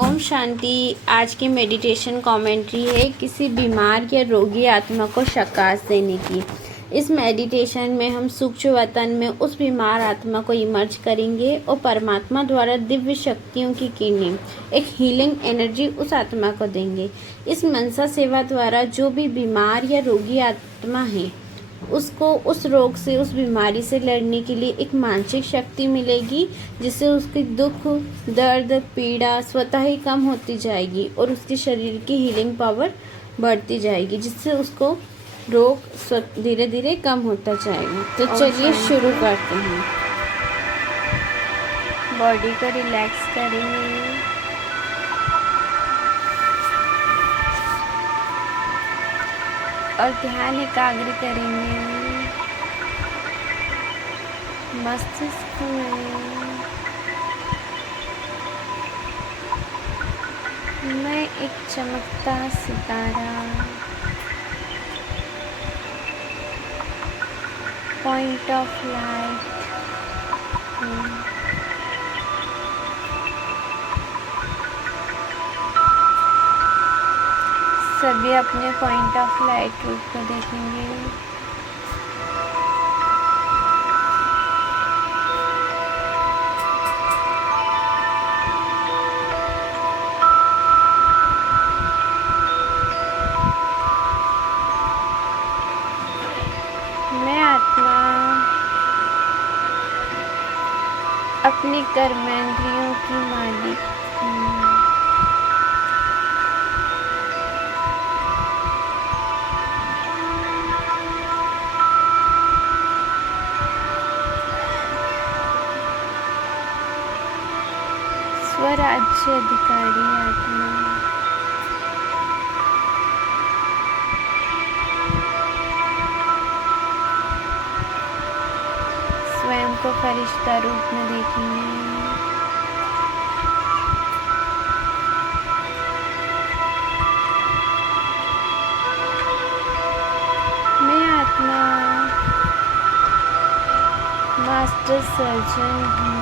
ओम शांति। आज की meditation commentary है किसी बीमार या रोगी आत्मा को शक्कास देने की। इस मेडिटेशन में हम सूक्ष्म वतन में उस बीमार आत्मा को इमर्ज करेंगे और परमात्मा द्वारा दिव्य शक्तियों की किरणें, एक हीलिंग एनर्जी उस आत्मा को देंगे। इस मनसा सेवा द्वारा जो भी बीमार या रोगी आत्मा है उसको उस रोग से, उस बीमारी से लड़ने के लिए एक मानसिक शक्ति मिलेगी, जिससे उसकी दुख, दर्द, पीड़ा स्वतः ही कम होती जाएगी और उसके शरीर की हीलिंग पावर बढ़ती जाएगी, जिससे उसको रोग धीरे धीरे कम होता जाएगा। तो चलिए शुरू करते हैं। बॉडी को रिलैक्स करेंगे। और ध्यान एकाग्र करेंगे मस्तिष्क में। मैं एक चमकता सितारा, पॉइंट ऑफ लाइट हूँ। सभी अपने पॉइंट ऑफ लाइट रूप को देखेंगे। मैं आत्मा अपनी कर्मेंद्रियों की मालिक हूँ। स्वराज्य अधिकारी आत्मा। स्वयं को फरिश्ता रूप में देखेंगे। मैं आत्मा मास्टर सर्जन हूँ।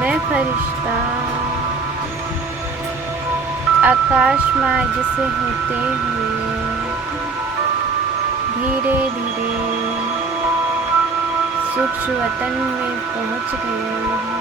मैं फरिश्ता आकाश मार्ग से होते हुए धीरे धीरे सूक्ष्म वतन में पहुंच गया हूँ।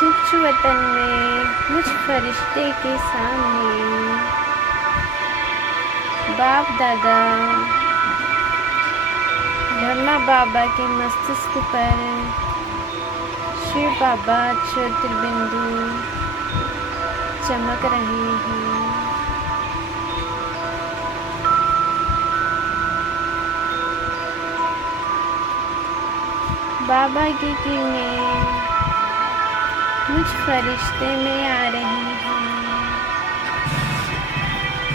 सूक्ष्म वतन में मुझ फरिश्ते के सामने बाप दादा ब्रह्मा बाबा के मस्तिष्क पर शिव बाबा ज्योतिर्बिंदु चमक रहे हैं। बाबा की किरणें मुझ फरिश्ते में आ रही हैं।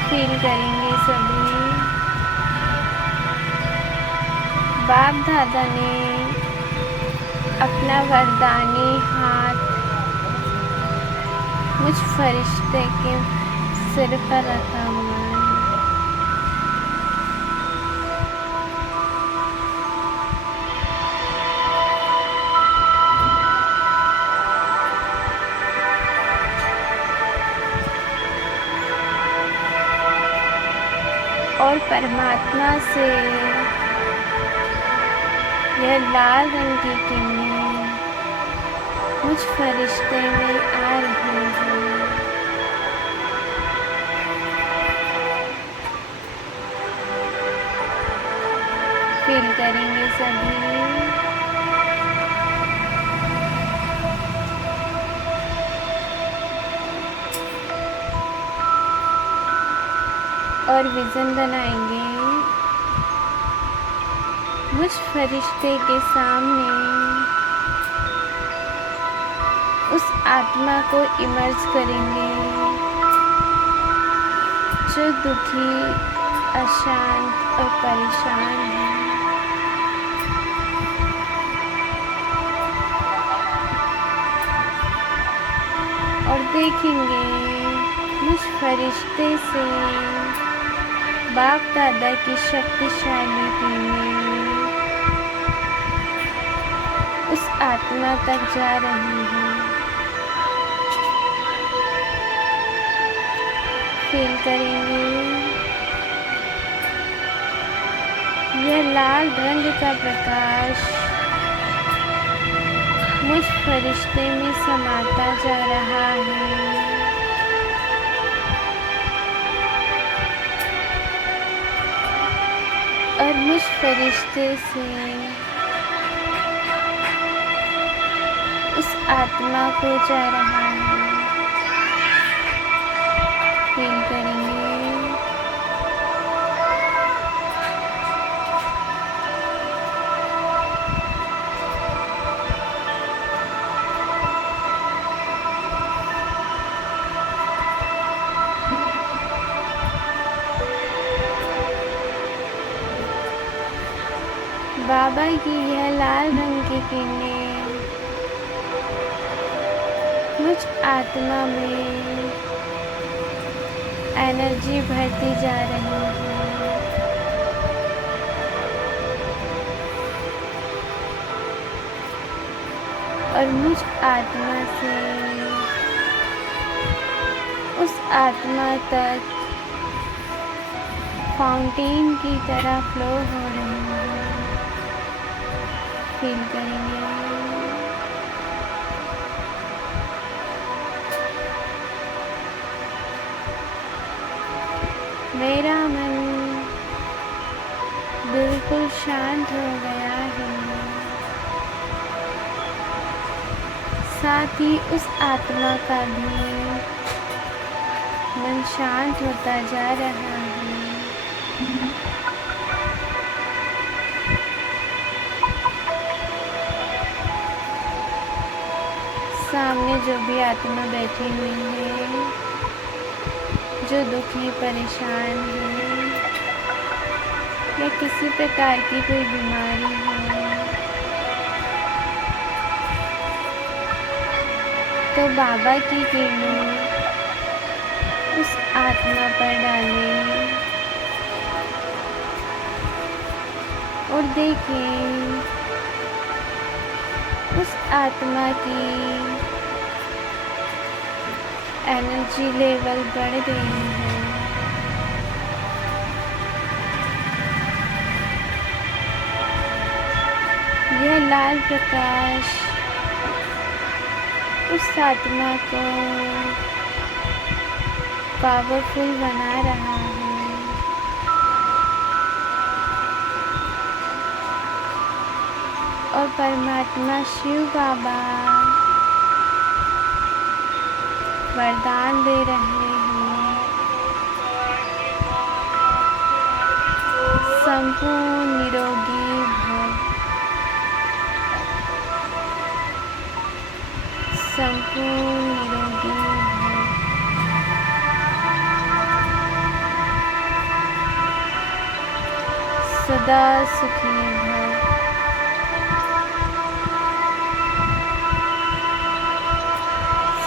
फील करेंगे सभी। बाप दादा ने अपना वरदानी हाथ मुझ फरिश्ते के सिर पर रखा हुआ है। और परमात्मा से यह लाल रंग की किरणें मुझ फरिश्ते में आ रही हैं। फील करेंगे सभी। और विजन बनाएंगे मुझ फरिश्ते के सामने उस आत्मा को इमर्ज करेंगे जो दुखी, अशांत और परेशान है। और देखेंगे मुझ फरिश्ते से बाप दादा की शक्तिशाली टीमें उस आत्मा तक जा रही हैं। फील करेंगे यह लाल रंग का प्रकाश मुझ फरिश्ते में समाता जा रहा है। और मुझ फरिश्ते से उस आत्मा को जा रहा है। फील करेंगे बाबा की यह लाल रंग की किरणें मुझ आत्मा में एनर्जी भरती जा रही है। और मुझ आत्मा से उस आत्मा तक फाउंटेन की तरह फ्लो हो रही है। फील करेंगे मेरा मन बिल्कुल शांत हो गया है। साथ ही उस आत्मा का भी मन शांत होता जा रहा है। सामने जो भी आत्मा बैठी हुई है, जो दुखी परेशान है या किसी प्रकार की कोई बीमारी है, तो बाबा की किरणें उस आत्मा पर डालें और देखें उस आत्मा की एनर्जी लेवल बढ़ गई है। यह लाल प्रकाश उस आत्मा को पावरफुल बना रहा है। और परमात्मा शिव बाबा वरदान दे रहे हैं, संपूर्ण निरोगी भव, संपूर्ण निरोगी भव। सदा सुखी भव,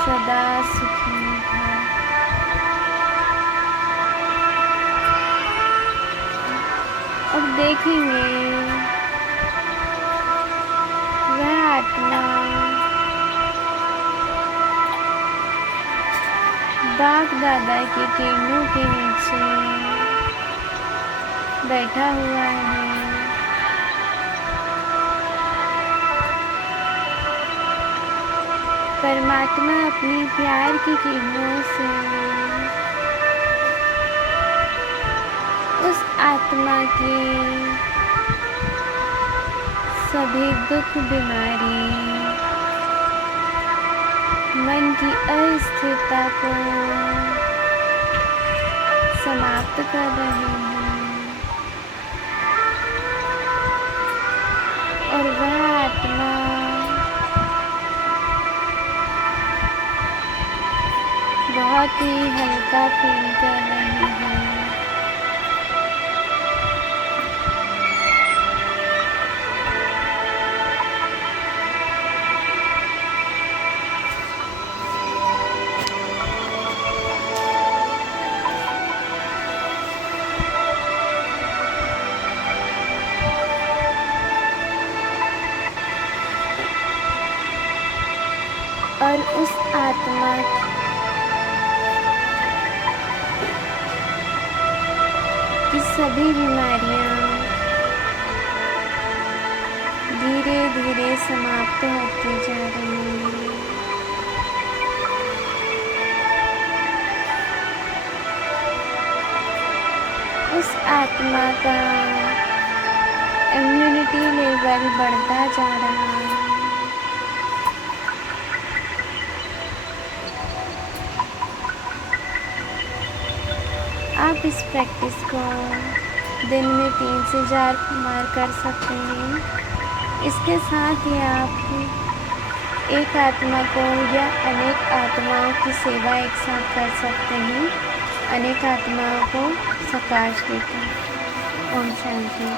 सदा सुखी भव। और देखेंगे वह आत्मा बाप दादा के किरणों के नीचे बैठा हुआ है। परमात्मा अपनी प्यार की किरणों से उस आत्मा की सभी दुख, बीमारी, मन की अस्थिरता को समाप्त कर रहे हैं। और वह आत्मा बहुत ही हल्का फील कर रही है। और उस आत्मा की सभी बीमारियां धीरे धीरे समाप्त होती जा रही हैं। उस आत्मा का इम्यूनिटी लेवल बढ़ता जा रहा है। आप इस प्रैक्टिस को दिन में 3 से 4 बार कर सकते हैं। इसके साथ ही आप एक आत्मा को या अनेक आत्माओं की सेवा एक साथ कर सकते हैं। अनेक आत्माओं को प्रकाश देकर। ओम शांति।